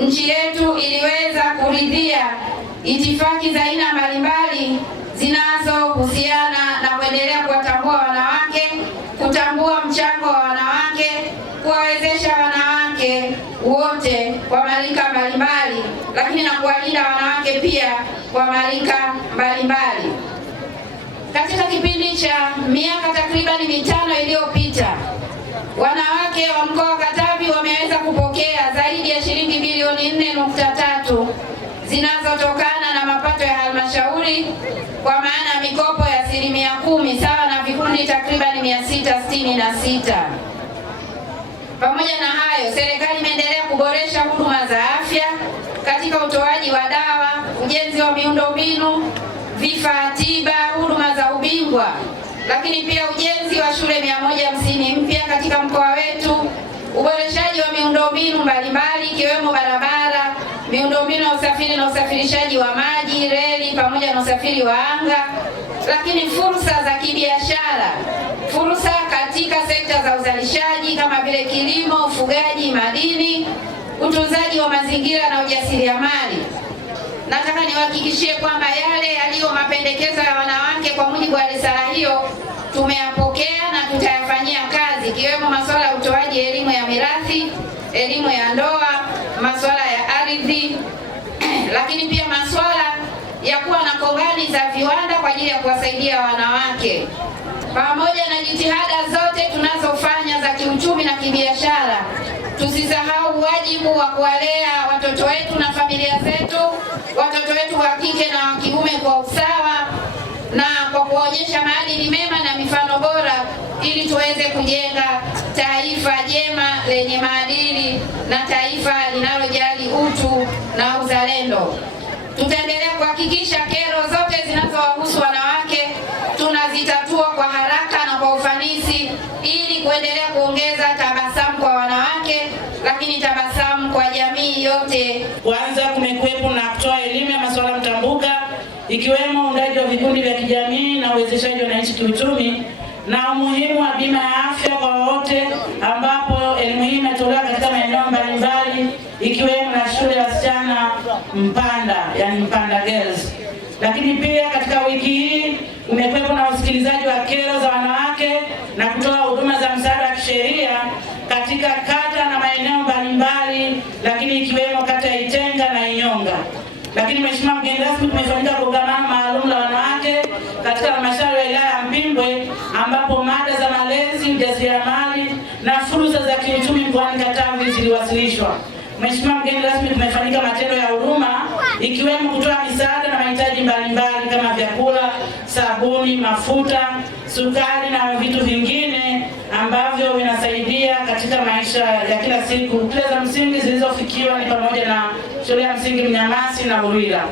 nchi yetu iliweza kuridhia itifaki za aina mbalimbali zinazohusiana na kuendelea kuwatambua wanawake, kutambua mchango wa wanawake, kuwawezesha wanawake wote kwa marika mbalimbali, lakini na kuwalinda wanawake pia kwa marika mbalimbali. Katika kipindi cha miaka takribani 5 iliyopita, wanawake wa mkoa wa Katavi wameweza kupokea zaidi ya shilingi bilioni 4.3 zinazotokana na mapato ya halmashauri, kwa maana ya mikopo ya 10% sawa na vikundi takribani 666. Pamoja na hayo, serikali imeendelea kuboresha huduma za afya katika utoaji wa dawa, ujenzi wa miundombinu, vifaa tiba, huduma za ubingwa, lakini pia ujenzi wa shule 150 mpya katika mkoa wetu, uboreshaji wa miundombinu mbalimbali ikiwemo barabara, miundombinu ya usafiri na usafirishaji wa maji, reli pamoja na usafiri wa anga, lakini fursa za kibiashara, fursa katika sekta za uzalishaji kama vile kilimo, ufugaji, madini, utunzaji wa mazingira na ujasiriamali. Nataka niwahakikishie kwamba yale yaliyo mapendekezo ya wanawake kwa mujibu wa risala hiyo tumeyapokea na tutayafanyia kazi, ikiwemo masuala ya utoaji elimu ya mirathi, elimu ya ndoa, masuala ya ardhi, lakini pia masuala ya kuwa na kongani za viwanda kwa ajili ya kuwasaidia wanawake. Pamoja na jitihada zote tunazofanya za kiuchumi na kibiashara, tusisahau wajibu wa kuwalea watoto wetu na familia zetu, watoto wetu wa kike na wa kiume kwa usawa na kwa kuwaonyesha maadili mema na mifano bora, ili tuweze kujenga taifa jema lenye maadili na taifa linalojali utu na uzalendo. Tutaendelea kuhakikisha kero zote zinazowahusu wanawake tunazitatua kwa haraka na kwa ufanisi, ili kuendelea kuongeza tabasamu kwa wanawake, lakini tabasamu kwa jamii yote. Kwanza, kumekuwepo na kutoa elimu ya masuala mtambuka, ikiwemo uundaji wa vikundi vya kijamii na uwezeshaji wa wananchi kiuchumi, na umuhimu wa bima ya afya kwa wote, ambapo elimu hii inatolewa katika maeneo mbalimbali ikiwemo na shule ya wasichana Mpanda, yani Mpanda Girls. Lakini pia katika wiki hii kumekuwepo na usikilizaji wa kero za wanawake na kutoa huduma za msaada wa kisheria katika kata na maeneo mbalimbali, lakini ikiwemo kata ya Itenga na Inyonga. Lakini Mheshimiwa mgeni rasmi, tumefanyika kongamano maalum la wanawake katika halmashauri ya wilaya ya Mpimbwe, ambapo mada za malezi, ujasiriamali na fursa za kiuchumi mkoani Katavi ziliwasilishwa. Mheshimiwa mgeni rasmi, tumefanyika matendo ya huruma ikiwemo kutoa misaada na mahitaji mbalimbali kama vyakula, sabuni, mafuta, sukari na vitu vingine ambavyo vinasaidia katika maisha ya kila siku. Shule za msingi zilizofikiwa ni pamoja na shule ya msingi Mnyamasi na Urila.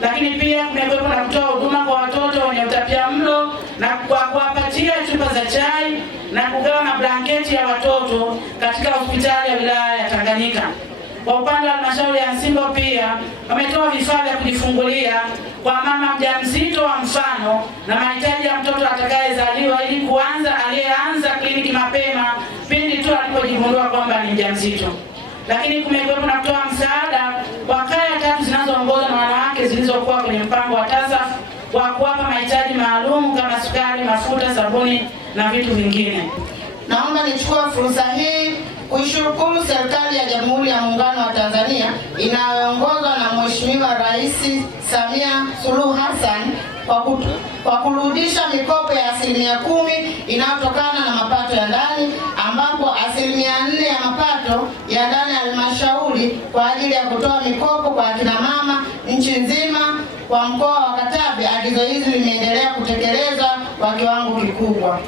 Lakini pia kumekuwepo na kutoa huduma kwa watoto wenye utapiamlo na kuwapatia chupa za chai na kugawa na blanketi ya watoto katika hospitali ya wilaya ya Tanganyika. Kwa upande wa halmashauri ya Nsimbo pia wametoa vifaa vya kujifungulia kwa mama mjamzito wa mfano na mahitaji ya mtoto atakayezaliwa, ili aliyeanza kliniki mapema pindi tu alipojigundua kwamba ni mjamzito. Lakini kumekuwepo na kutoa msaada kwa kaya 3 zinazoongozwa na wanawake zilizokuwa kwenye mpango wa TASAF kwa kuwapa mahitaji maalum kama sukari, mafuta, sabuni na vitu vingine. Naomba nichukue fursa hii kuishukuru serikali ya Jamhuri ya Muungano wa Tanzania inayoongozwa na Mheshimiwa Rais Samia Suluhu Hassan kwa kurudisha mikopo ya 10% inayotokana na mapato ya ndani, ambapo 4% ya mapato ya ndani ya halmashauri kwa ajili ya kutoa mikopo kwa akina mama nchi nzima kwa mkoa wa Katavi. Agizo hizi limeendelea kutekelezwa kwa kiwango kikubwa.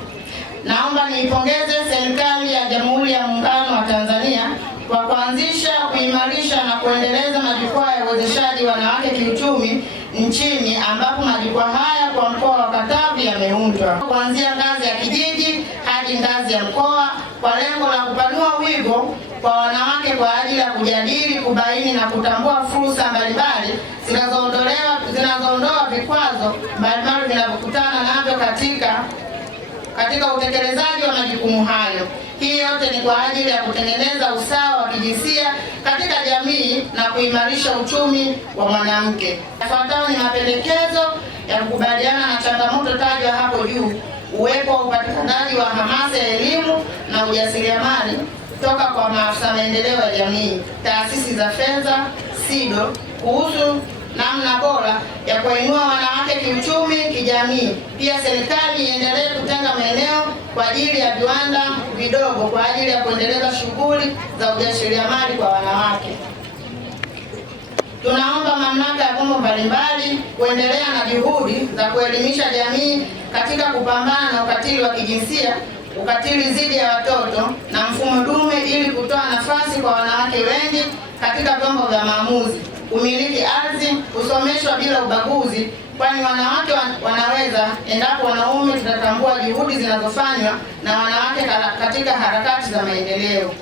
Naomba niipongeze serikali ya Jamhuri ya Muungano wa Tanzania kwa kuanzisha, kuimarisha na kuendeleza majukwaa ya uwezeshaji wanawake kiuchumi nchini, ambapo majukwaa haya kwa mkoa wa Katavi yameundwa kuanzia ngazi ya kijiji hadi ngazi ya mkoa kwa lengo la kupanua wigo kwa wanawake kwa ajili ya kujadili, kubaini na kutambua fursa mbalimbali zinazoondoa vikwazo mbalimbali vinavyokutana navyo katika katika utekelezaji wa majukumu hayo. Hii yote ni kwa ajili ya kutengeneza usawa wa kijinsia katika jamii na kuimarisha uchumi wa mwanamke. Yafuatayo ni mapendekezo ya kukubaliana na changamoto tajwa hapo juu: uwepo wa upatikanaji wa hamasa ya elimu na ujasiriamali kutoka kwa maafisa maendeleo ya jamii, taasisi za fedha, SIDO, kuhusu namna bora ya kuinua wanawake kiuchumi, kijamii. Pia serikali iendelee kutenga maeneo kwa ajili ya viwanda vidogo kwa ajili ya kuendeleza shughuli za ujasiriamali kwa wanawake. Tunaomba mamlaka ya vyombo mbalimbali kuendelea na juhudi za kuelimisha jamii katika kupambana na ukatili wa kijinsia, ukatili dhidi ya watoto na mfumo dume, ili kutoa nafasi kwa wanawake wengi katika vyombo vya maamuzi, kumiliki ardhi, kusomeshwa bila ubaguzi, kwani wanawake wanaweza endapo wanaume tutatambua juhudi zinazofanywa na wanawake katika harakati za maendeleo.